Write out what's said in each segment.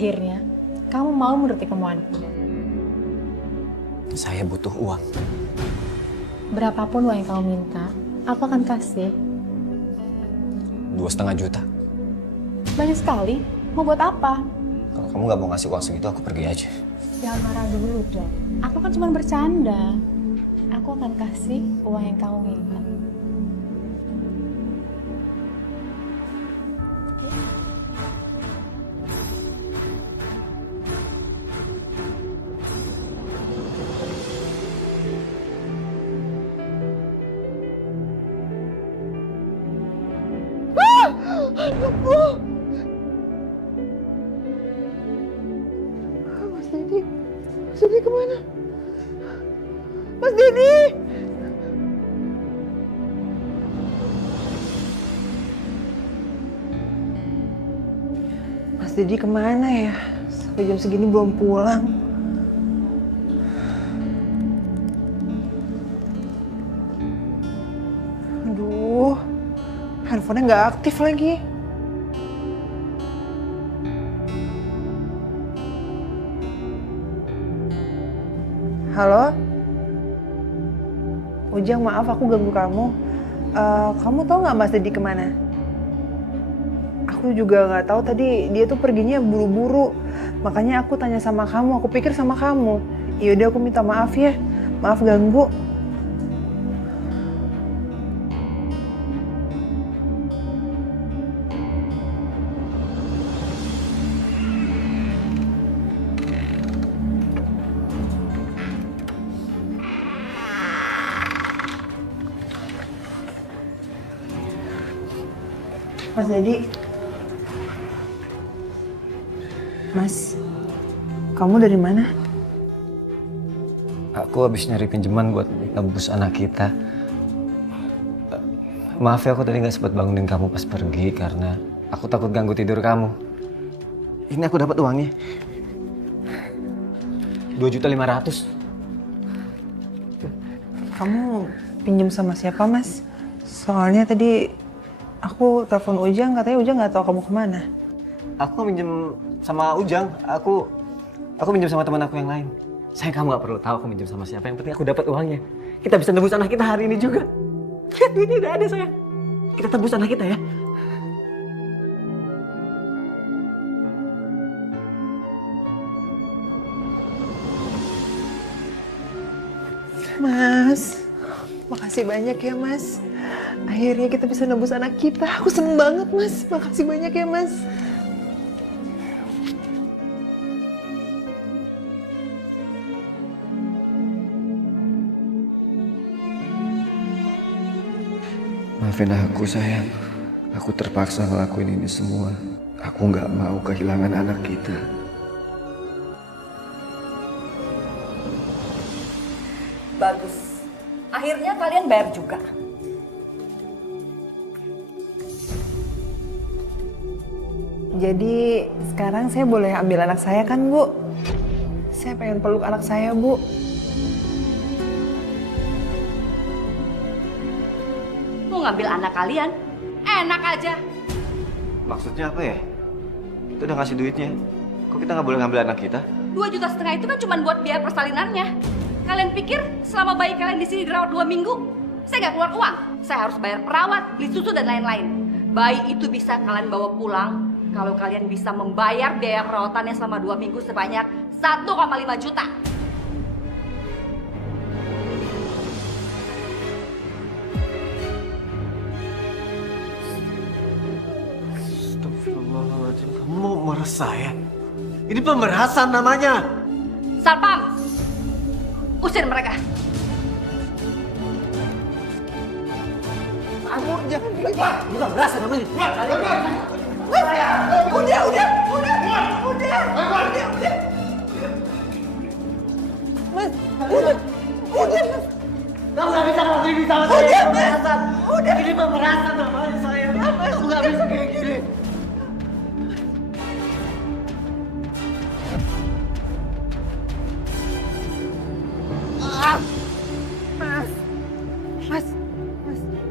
Akhirnya, kamu mau menuruti kemauanku. Saya butuh uang. Berapapun uang yang kamu minta, aku akan kasih. 2,5 juta. Banyak sekali. Mau buat apa? Kalau kamu nggak mau ngasih uang segitu, aku pergi aja. Jangan marah dulu dong. Aku kan cuma bercanda. Aku akan kasih uang yang kamu minta. Mas Didi? Mas Didi kemana? Mas Didi! Mas Didi kemana ya? Sampai jam segini belum pulang. Aduh, handphonenya nggak aktif lagi. Halo? Ujang, maaf aku ganggu kamu. Kamu tahu nggak Mas Didi kemana? Aku juga nggak tahu, tadi dia tuh perginya buru-buru. Makanya aku tanya sama kamu, aku pikir sama kamu. Yaudah aku minta maaf ya, maaf ganggu. Mas Didi. Mas, kamu dari mana? Aku habis nyari pinjaman buat nebus anak kita. Maaf ya, aku tadi nggak sempat bangunin kamu pas pergi karena aku takut ganggu tidur kamu. Ini aku dapat uangnya. 2.500.000. Kamu pinjam sama siapa, Mas? Soalnya tadi aku telepon Ujang, katanya Ujang nggak tahu kamu kemana. Aku minjem sama Ujang. Aku minjem sama teman aku yang lain. Sayang, kamu nggak perlu tahu aku minjem sama siapa. Yang penting aku dapat uangnya. Kita bisa tebus anak kita hari ini juga. Lihat, duitnya udah ada, sayang. Kita tebus anak kita ya. Mas, makasih banyak ya, Mas. Akhirnya kita bisa nebus anak kita. Aku seneng banget, Mas. Makasih banyak ya, Mas. Maafin aku, sayang. Aku terpaksa ngelakuin ini semua. Aku nggak mau kehilangan anak kita. Bagus. Akhirnya kalian bayar juga. Jadi sekarang saya boleh ambil anak saya kan, Bu? Saya pengen peluk anak saya, Bu. Mau ngambil anak kalian? Enak aja. Maksudnya apa ya? Itu udah ngasih duitnya. Kok kita nggak boleh ngambil anak kita? 2,5 juta itu kan cuma buat biaya persalinannya. Kalian pikir selama bayi kalian di sini dirawat 2 minggu, saya nggak keluar uang? Saya harus bayar perawat, beli susu dan lain-lain. Bayi itu bisa kalian bawa pulang kalau kalian bisa membayar biaya perawatannya selama 2 minggu sebanyak 1,5 juta. Astagfirullahaladzim, kamu mau meres saya? Ini pemerasan namanya. Satpam, usir mereka. Kamu jangan ini pemerasan namanya. Udah. Mas, udah, Mas. Kamu gak bisa ngelakuin ini sama saya. Udah, Mas. Udah. Ini pemerasan namanya saya. Kamu gak bisa kayak gini. Mas,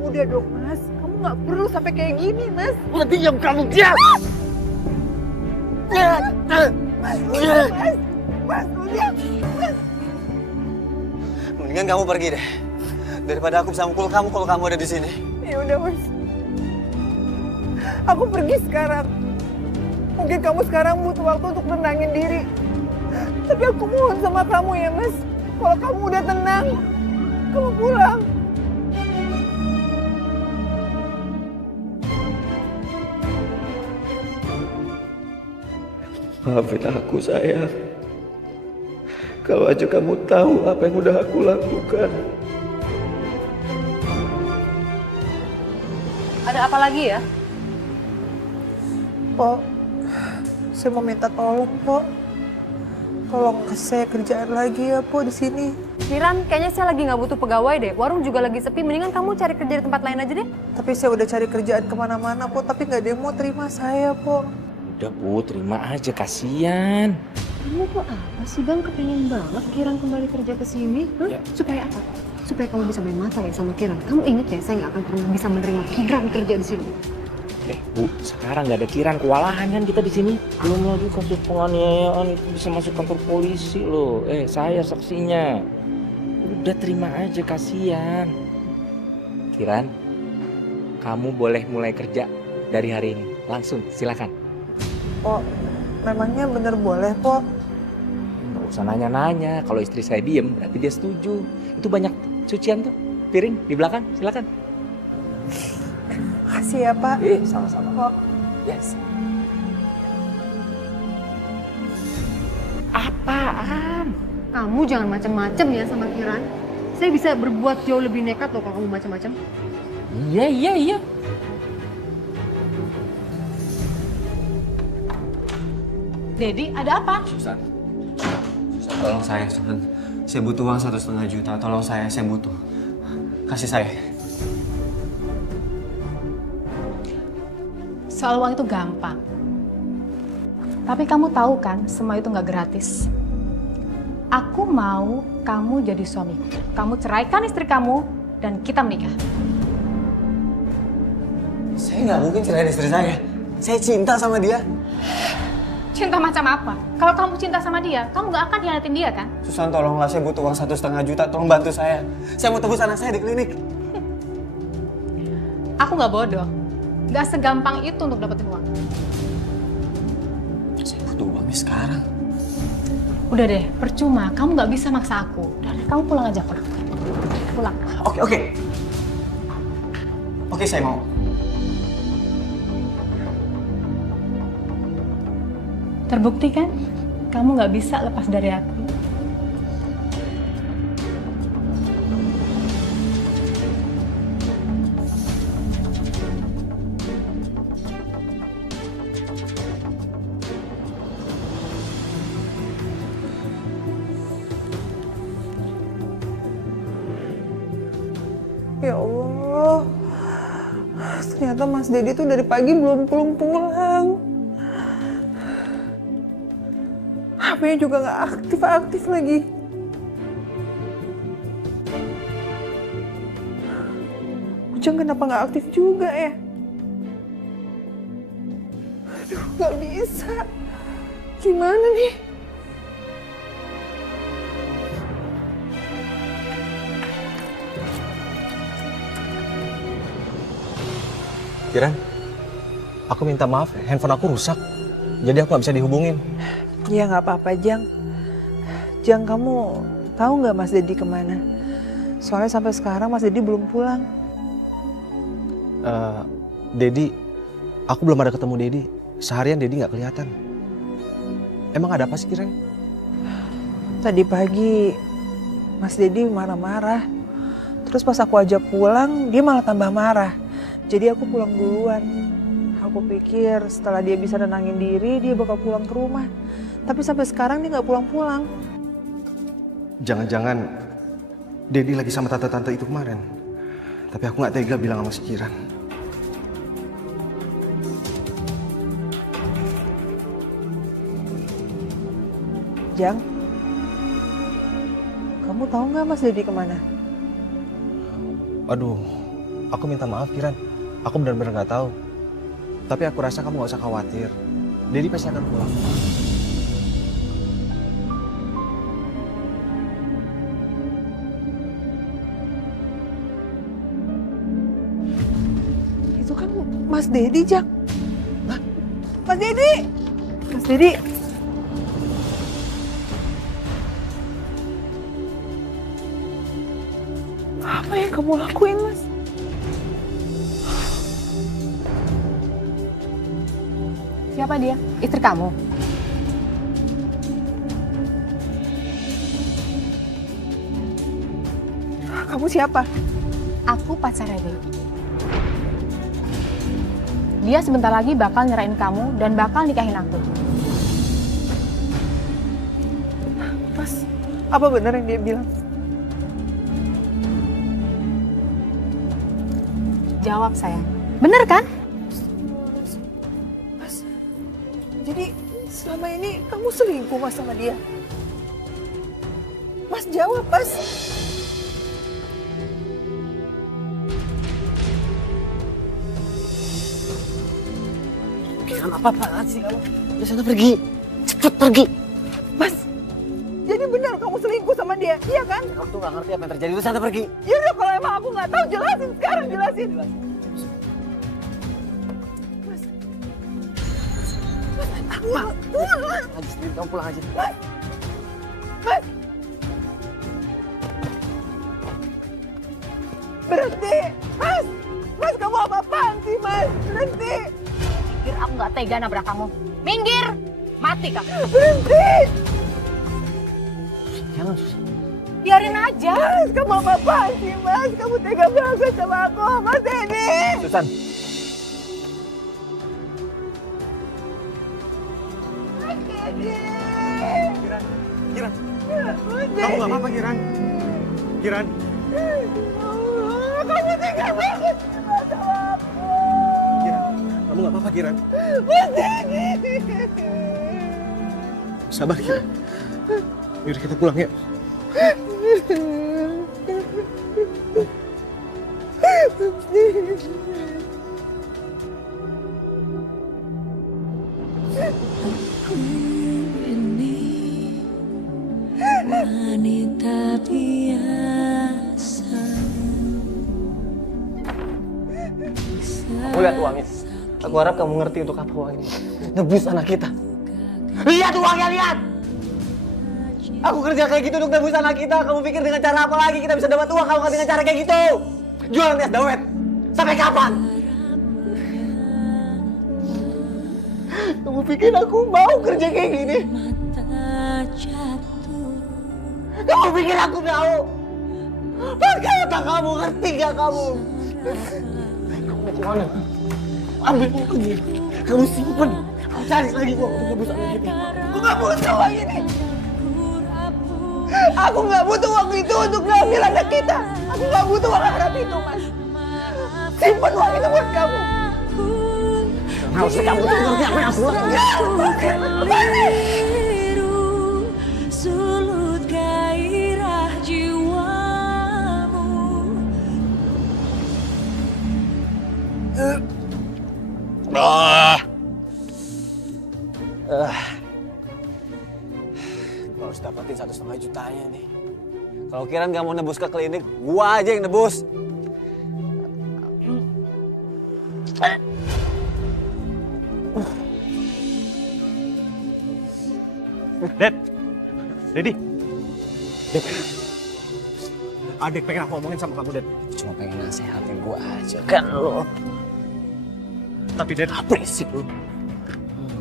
udah dong, Mas. Kamu nggak perlu sampai kayak gini, Mas. Udah diam kamu, diam! Mas, udah. Mendingan kamu pergi deh. Daripada aku bisa mukul kamu kalau kamu ada di sini. Ya udah, Mas. Aku pergi sekarang. Mungkin kamu sekarang butuh waktu untuk tenangin diri. Tapi aku mohon sama kamu ya, Mas. Kalau kamu udah tenang, kamu pulang. Maafin aku, sayang. Kalau aja kamu tahu apa yang udah aku lakukan. Ada apa lagi ya? Pok, saya mau minta tolong, Pok. Tolong kasih saya kerjaan lagi ya, Pok, di sini. Kiran, kayaknya saya lagi nggak butuh pegawai deh. Warung juga lagi sepi, mendingan kamu cari kerja di tempat lain aja deh. Tapi saya udah cari kerjaan kemana-mana, Pok. Tapi nggak ada yang mau terima saya, Pok. Udah Bu, terima aja, kasihan. Kamu tuh apa sih Bang, kepengen banget Kiran kembali kerja ke sini? Ya. Supaya apa? Supaya kamu bisa main mata ya sama Kiran. Kamu inget ya, saya nggak akan pernah bisa menerima Kiran kerja di sini. Bu, sekarang nggak ada Kiran, kewalahan kan kita di sini. Belum lagi kasus penganiayaan itu bisa masuk kantor polisi loh. Saya saksinya. Udah terima aja, kasihan. Kiran, kamu boleh mulai kerja dari hari ini. Langsung, silakan. Pok, memangnya bener boleh, Pok? Nggak usah nanya-nanya. Kalau istri saya diem, berarti dia setuju. Itu banyak cucian tuh, piring di belakang, silakan. Makasih ya, Pak. Sama-sama. Pok. Yes. Apaan? Kamu jangan macem-macem ya sama Kiran. Saya bisa berbuat jauh lebih nekat loh kalau kamu macem-macem. Iya. Dedi, ada apa? Susan, tolong saya, Susan. Saya butuh uang 1,5 juta. Tolong saya butuh. Kasih saya. Soal uang itu gampang. Tapi kamu tahu kan, semua itu nggak gratis. Aku mau kamu jadi suamiku. Kamu ceraikan istri kamu, dan kita menikah. Saya nggak mungkin cerain istri saya. Saya cinta sama dia. Cinta macam apa? Kalau kamu cinta sama dia, kamu nggak akan hianatin dia kan? Susan, tolonglah, saya butuh uang 1,5 juta. Tolong bantu saya. Saya mau tebus anak saya di klinik. Aku nggak bodoh. Nggak segampang itu untuk dapetin uang. Saya butuh uangnya sekarang. Udah deh, percuma. Kamu nggak bisa maksa aku. Udah deh, kamu pulang aja, pulang. Pulang. Oke, saya mau. Terbukti kan? Kamu nggak bisa lepas dari aku. Ya Allah. Ternyata Mas Dedi tuh dari pagi belum pulang. HP-nya juga nggak aktif lagi. Ujang kenapa nggak aktif juga ya? Aduh, nggak bisa. Gimana nih? Kiran, aku minta maaf, handphone aku rusak. Jadi aku nggak bisa dihubungin. Ya nggak apa-apa, Jang. Jang, kamu tahu nggak Mas Dedi kemana? Soalnya sampai sekarang Mas Dedi belum pulang. Dedi, aku belum ada ketemu Dedi. Seharian Dedi nggak kelihatan. Emang ada apa sih, Kiran? Tadi pagi Mas Dedi marah-marah. Terus pas aku ajak pulang, dia malah tambah marah. Jadi aku pulang duluan. Aku pikir setelah dia bisa nenangin diri, dia bakal pulang ke rumah. Tapi sampai sekarang dia nggak pulang-pulang. Jangan-jangan Dedi lagi sama tante-tante itu kemarin. Tapi aku nggak tega bilang sama si Kiran. Jang, kamu tahu nggak Mas Dedi kemana? Aduh, aku minta maaf, Kiran. Aku benar-benar nggak tahu. Tapi aku rasa kamu nggak usah khawatir. Dedi pasti akan pulang. Mas Dedi, Jak. Mas Dedi! Mas Dedi! Apa yang kamu lakuin, Mas? Siapa dia? Istri kamu? Kamu siapa? Aku pacarnya dia. Dia sebentar lagi bakal nyerahin kamu dan bakal nikahin aku. Mas, apa benar yang dia bilang? Jawab sayang. Bener kan? Mas, jadi selama ini kamu selingkuh Mas sama dia? Mas jawab, Mas. Kiran apa-apaan sih kamu? Udah sana pergi. Cepet pergi. Mas, jadi benar kamu selingkuh sama dia, iya kan? Kamu tuh gak ngerti apa yang terjadi. Udah sana pergi. Ya udah kalau emang aku nggak tahu, jelasin sekarang, jelasin. Mas, Aji sendiri, kamu pulang aja. Mas, berhenti, Mas, Mas kamu apa-apaan sih, Mas? Berhenti, Minggir, aku nggak tega nabrak kamu. Minggir! Mati kamu. berhenti, Jangan susah. Biarin aja. Mas kamu apa-apaan sih, Mas? Kamu tega banget sama aku, Mas Dedi. Susan. Mas Dedi. Kiran, Mas kamu gak Dedi. apa-apa Kiran? Kiran, Kamu tega banget sama aku. Kiran, kamu gak apa-apa Kiran? Mas Dedi. Sabar Kiran. Yaudah kita pulang ya. Wanita biasa. Aku lihat uangnya. Aku harap kamu ngerti untuk apa uang ini. Nebus anak kita. Lihat uangnya, lihat! Aku kerja kayak gitu untuk nebus anak kita. Kamu pikir dengan cara apa lagi kita bisa dapat uang kalau nggak dengan cara kayak gitu? Jualan es dawet. Sampai kapan? Kamu pikir aku mau kerja kayak gini? Kamu pikir aku mau? Pakai otak kamu, ngerti gak kamu? Kamu mau kemana? Ambil uang ini. Kamu simpen. Kamu cari lagi uang untuk nebus anak kita. Aku nggak butuh uang ini. Aku nggak butuh uang itu untuk ngambil anak kita. Aku nggak butuh uang harap itu, Mas. Simpan uang itu buat kamu. Harusnya kamu tuh ngerti apa yang aku lakukan. Sulut gairah jiwamu. Gua harus dapetin 1,5 jutanya nih. Kalau Kiran nggak mau nebus ke klinik, gua aja yang nebus. Dad, Dedi. Dad. Adik pengen aku ngomongin sama kamu, Dad. Cuma pengen nasehatin gua aja kan lo. Tapi Dad, Berisik lu.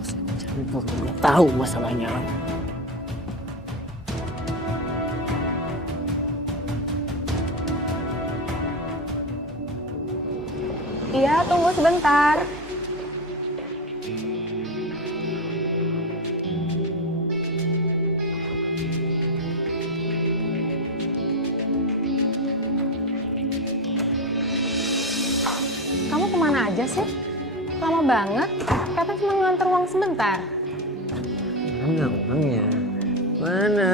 Saya campur, gua tahu masalahnya. Iya, tunggu sebentar. Kamu kemana aja sih? Lama banget. Katanya cuma nganter uang sebentar. Mana uangnya? Mana?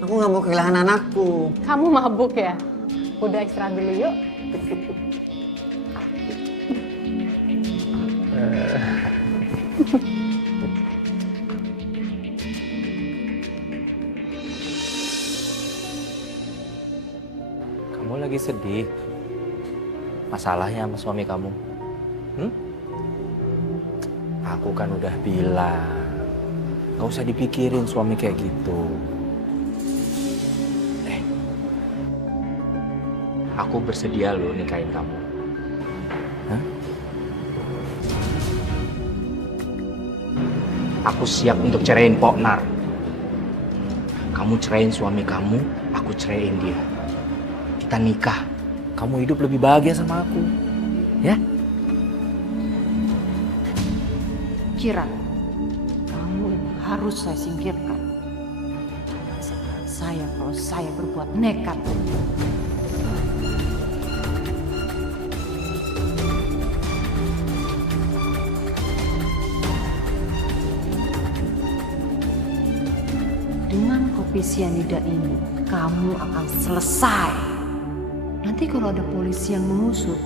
Aku nggak mau kehilangan anakku. Kamu mabuk ya? Udah istirahat dulu yuk. Kamu lagi sedih? Masalahnya sama suami kamu? Hmm? Aku kan udah bilang, gak usah dipikirin suami kayak gitu. Aku bersedia loh nikahin kamu. Hah? Aku siap untuk ceraiin Poknar. Kamu ceraiin suami kamu, aku ceraiin dia. Kita nikah. Kamu hidup lebih bahagia sama aku. Ya? Kiran, kamu harus saya singkirkan. Saya kalau saya berbuat nekat. Dengan kopi sianida ini, kamu akan selesai. Nanti kalau ada polisi yang mengusut,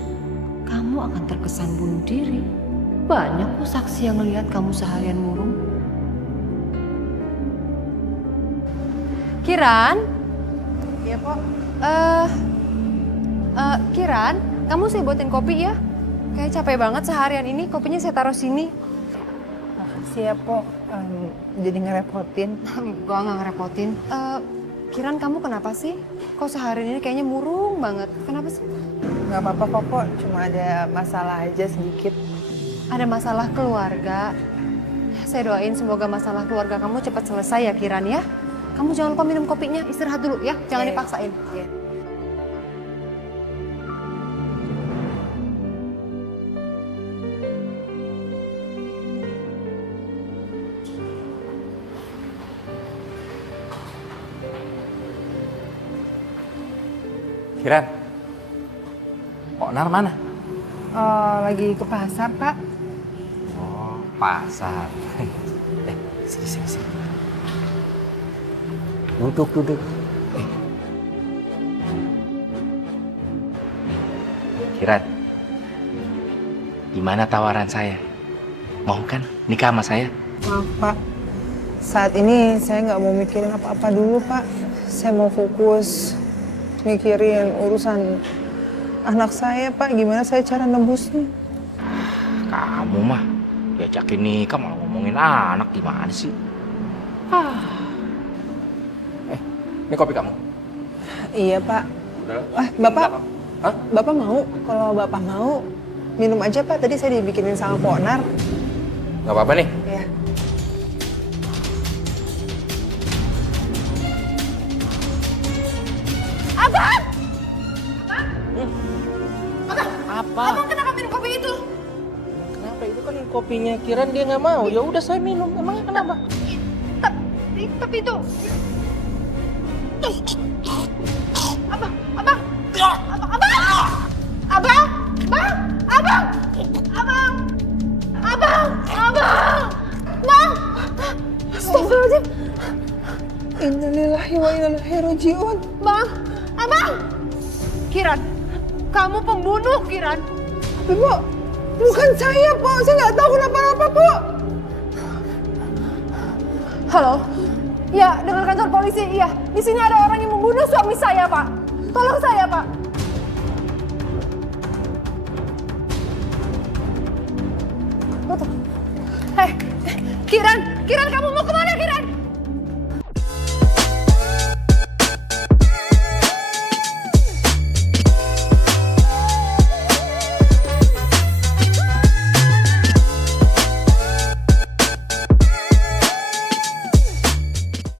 kamu akan terkesan bunuh diri. Banyak kok saksi yang melihat kamu seharian murung. Kiran? Iya, Pok. Kiran, kamu saya buatin kopi ya? Kayak capek banget seharian ini, kopinya saya taruh sini. Makasih ya, Pok. Jadi ngerepotin. Gua nggak ngerepotin. Kiran, kamu kenapa sih? Kok seharian ini kayaknya murung banget? Kenapa sih? Nggak apa-apa, Pok. Cuma ada masalah aja sedikit. Ada masalah keluarga. Saya doain semoga masalah keluarga kamu cepat selesai ya, Kiran ya. Kamu jangan lupa minum kopinya, istirahat dulu ya. Jangan dipaksain. Iya. Kiran, Poknar mana? Lagi ke pasar, Pak. Oh, pasar. Sini. Duduk. Kiran, gimana tawaran saya? Mau kan nikah sama saya? Maaf, Pak. Saat ini saya nggak mau mikirin apa-apa dulu, Pak. Saya mau fokus mikirin urusan anak saya, Pak. Gimana saya cara nebusnya? Kamu mah diajakin nikah malah ngomongin anak, gimana sih? Ini kopi kamu. Iya, Pak. Bapak, Bapak mau? Kalau Bapak mau, minum aja, Pak. Tadi saya dibikinin sama Poknar. Gak apa-apa nih. Iya. Apa? Abang kenapa minum kopi itu? Kenapa? Itu kan kopinya Kiran, dia nggak mau. Ya udah saya minum. Emangnya kenapa? Tapi itu... Astagfirullahaladzim. Innalillahi wa inna ilaihi raji'un. Abang! Kiran, kamu pembunuh, Kiran. Tapi, Bu, bukan saya, Po. Saya nggak tahu kenapa-napa, Po. Halo? Ya, dengan kantor polisi, iya. Di sini ada orang yang membunuh suami saya, Pak. Tolong saya, Pak. Hei, Kiran,